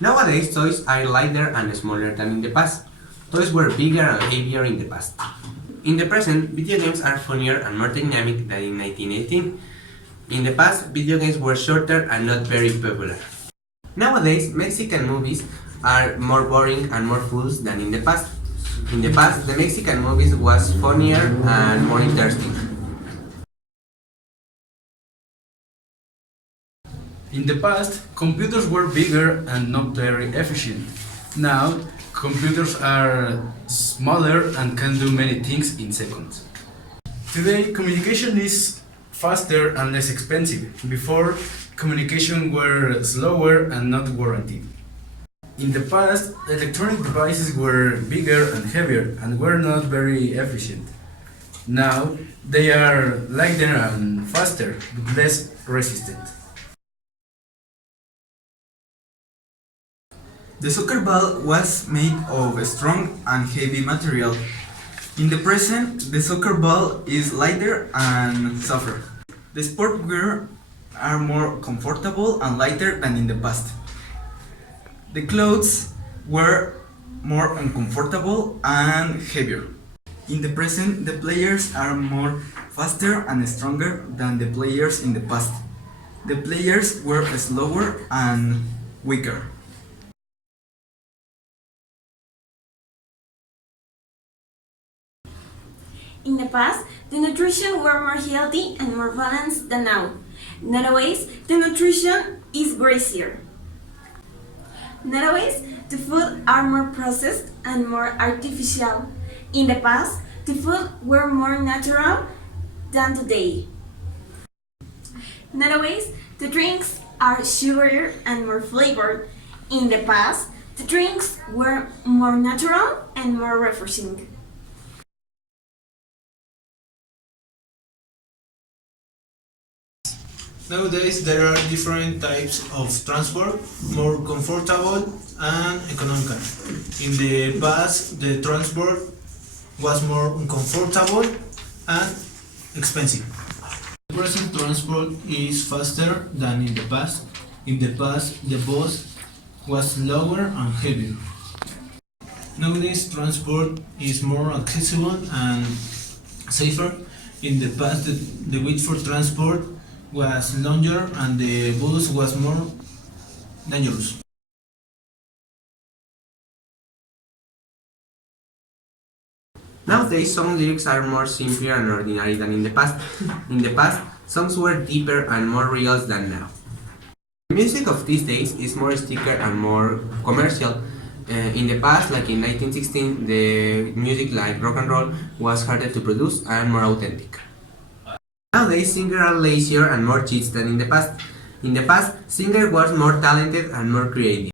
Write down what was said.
Nowadays, toys are lighter and smaller than in the past. Toys were bigger and heavier in the past. In the present, video games are funnier and more dynamic than in 1918. In the past, video games were shorter and not very popular. Nowadays, Mexican movies are more boring and more fools than in the past. In the past, the Mexican movies was funnier and more interesting. In the past, computers were bigger and not very efficient. Now, computers are smaller and can do many things in seconds. Today, communication is faster and less expensive. Before, communication were slower and not guaranteed. In the past, electronic devices were bigger and heavier and were not very efficient. Now, they are lighter and faster, but less resistant. The soccer ball was made of strong and heavy material. In the present, the soccer ball is lighter and softer. The sport wear are more comfortable and lighter than in the past. The clothes were more uncomfortable and heavier. In the present, the players are more faster and stronger than the players in the past. The players were slower and weaker. In the past, the nutrition were more healthy and more balanced than now. Nowadays, the nutrition is greasier. Nowadays, the food are more processed and more artificial. In the past, the food were more natural than today. Nowadays, the drinks are sugarier and more flavored. In the past, the drinks were more natural and more refreshing. Nowadays, there are different types of transport, more comfortable and economical. In the past, the transport was more uncomfortable and expensive. The present transport is faster than in the past. In the past, the bus was slower and heavier. Nowadays, transport is more accessible and safer. In the past, the wait for transport was longer and the bus was more dangerous. Nowadays, some lyrics are more simple and ordinary than in the past. In the past, songs were deeper and more real than now. The music of these days is more sticker and more commercial. In the past, like in 1916, the music like rock and roll was harder to produce and more authentic. Nowadays, singers are lazier and more cheats than in the past. In the past, singers were more talented and more creative.